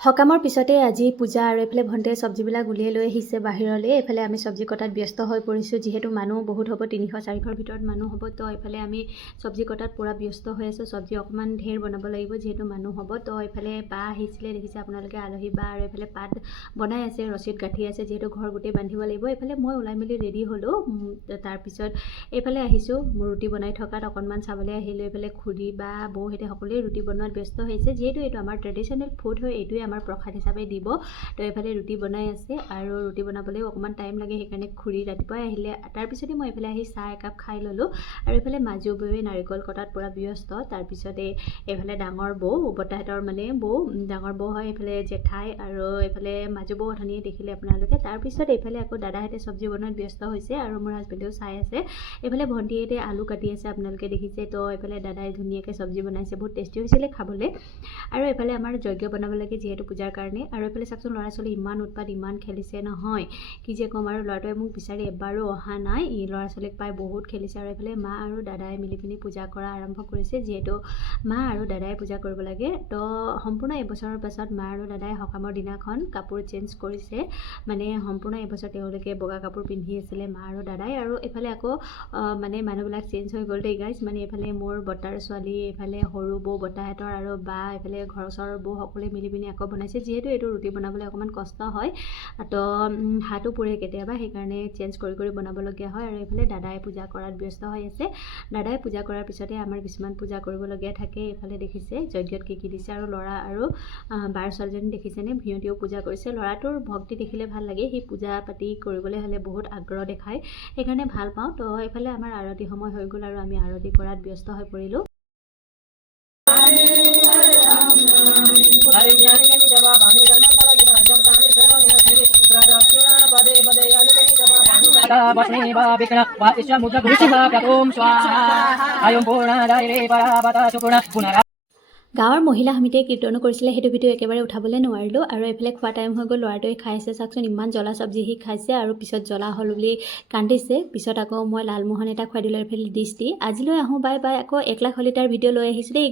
সকামৰ পিছতে আজি পূজা আৰু এইফালে ভণ্টিয়ে চব্জিবিলাক উলিয়াই লৈ আহিছে বাহিৰলৈ। এইফালে আমি চব্জি কটাত ব্যস্ত হৈ পৰিছোঁ, যিহেতু মানুহ বহুত হ'ব, 300-400 ভিতৰত মানুহ হ'ব। তো এইফালে আমি চব্জি কটাত পূৰা ব্যস্ত হৈ আছোঁ। চব্জি অকণমান ঢেৰ বনাব লাগিব, যিহেতু মানুহ হ'ব। তো এইফালে বা আহিছিলে, দেখিছে আপোনালোকে, আলহী বা। আৰু এইফালে পাত বনাই আছে, ৰছীত গাঁঠি আছে, যিহেতু ঘৰ গোটেই বান্ধিব লাগিব। এইফালে মই ওলাই মেলি ৰেডি হ'লোঁ। তাৰপিছত এইফালে আহিছোঁ ৰুটি বনাই থকাত অকণমান চাবলৈ আহিলোঁ। এইফালে খুৰী বা বৌহেঁতে সকলোৱে ৰুটি বনোৱাত ব্যস্ত হৈছে, যিহেতু এইটো আমাৰ ট্ৰেডিশ্যনেল ফুড হয়, এইটোৱে আমাৰ প্ৰসাদ হিচাপে দিব। তো এইফালে ৰুটি বনাই আছে, আৰু ৰুটি বনাবলৈও অকণমান টাইম লাগে, সেইকাৰণে খুৰী ৰাতিপুৱাই আহিলে। তাৰপিছতে মই এইফালে আহি চাহ একাপ খাই ল'লোঁ। আৰু এইফালে মাজু বৌৱে নাৰিকল কটাত পূৰা ব্যস্ত। তাৰপিছতে এইফালে ডাঙৰ বৌ, বৰ্তাহঁতৰ মানে বৌ, ডাঙৰ বৌ হয়, এইফালে জেঠাই, আৰু এইফালে মাজু বৌ অথনিয়ে দেখিলে আপোনালোকে। তাৰপিছত এইফালে আকৌ দাদাহঁতে চব্জি বনোৱাত ব্যস্ত হৈছে, আৰু মোৰ হাজবেণ্ডেও চাই আছে। এইফালে ভণ্টিহঁতে আলু কাটি আছে, আপোনালোকে দেখিছে। তো এইফালে দাদাই ধুনীয়াকৈ চব্জি বনাইছে, বহুত টেষ্টি হৈছিলে খাবলৈ। আৰু এইফালে আমাৰ যজ্ঞ বনাব লাগে, যিহেতু পূজাৰ কাৰণে। আৰু এইফালে চাওকচোন, ল'ৰা ছোৱালী ইমান উৎপাত, ইমান খেলিছে নহয়, কি যে ক'ম। আৰু ল'ৰাটোৱে মোক বিচাৰি এবাৰো অহা নাই, ল'ৰা ছোৱালীক পাই বহুত খেলিছে। আৰু এইফালে মা আৰু দাদাই মিলি পিনি পূজা কৰা আৰম্ভ কৰিছে, যিহেতু মা আৰু দাদাই পূজা কৰিব লাগে। তো সম্পূৰ্ণ এবছৰৰ পাছত মা আৰু দাদাই সকামৰ দিনাখন কাপোৰ চেঞ্জ কৰিছে, মানে সম্পূৰ্ণ এবছৰ তেওঁলোকে বগা কাপোৰ পিন্ধি আছিলে, মা আৰু দাদাই। আৰু এইফালে আকৌ মানে মানুহবিলাক চেঞ্জ হৈ গ'ল দেই গাইজ। মানে এইফালে মোৰ বৰ্তাৰ ছোৱালী, এইফালে সৰু বৌ, বৰ্তাহঁতৰ আৰু বা, এইফালে ঘৰৰ ওচৰৰ বৌ, সকলোৱে মিলি পিনি আকৌ বনাইছে। যিহেতু এইটো ৰুটি বনাবলৈ অকণমান কষ্ট হয়, তো হাতো পুৰে কেতিয়াবা, সেইকাৰণে চেঞ্জ কৰি কৰি বনাবলগীয়া হয়। আৰু এইফালে দাদাই পূজা কৰাত ব্যস্ত হৈ আছে। দাদাই পূজা কৰাৰ পিছতে আমাৰ কিছুমান পূজা কৰিবলগীয়া থাকে। এইফালে দেখিছে যজ্ঞত কি কি দিছে, আৰু ল'ৰা আৰু বাৰ ছোৱালীজনী দেখিছেনে, সিহঁতিও পূজা কৰিছে। ল'ৰাটোৰ ভক্তি দেখিলে ভাল লাগে, সি পূজা পাতি কৰিবলৈ হ'লে বহুত আগ্ৰহ দেখায়, সেইকাৰণে ভাল পাওঁ। তো এইফালে আমাৰ আৰতি সময় হৈ গ'ল, আৰু আমি আৰতি কৰাত ব্যস্ত হৈ পৰিলোঁ। গাঁৱৰ মহিলা সমিতিয়ে কীৰ্তনো কৰিছিলে, সেইটো ভিডিঅ' একেবাৰে উঠাবলৈ নোৱাৰিলোঁ। আৰু এইফালে খোৱা টাইম হৈ গ'ল, ল'ৰাটোৱে খাইছে, চাওকচোন ইমান জ্বলা চব্জি সি খাইছে, আৰু পিছত জ্বলা হ'ল বুলি কান্দিছে। পিছত আকৌ মই লালমোহন এটা খুৱাই দিলোঁ, এইফালে ডিছ দি। আজিলৈ আহোঁ, বাই বাই। আকৌ 1 লাখ হলিতাৰ ভিডিঅ' লৈ আহিছোঁ দেই।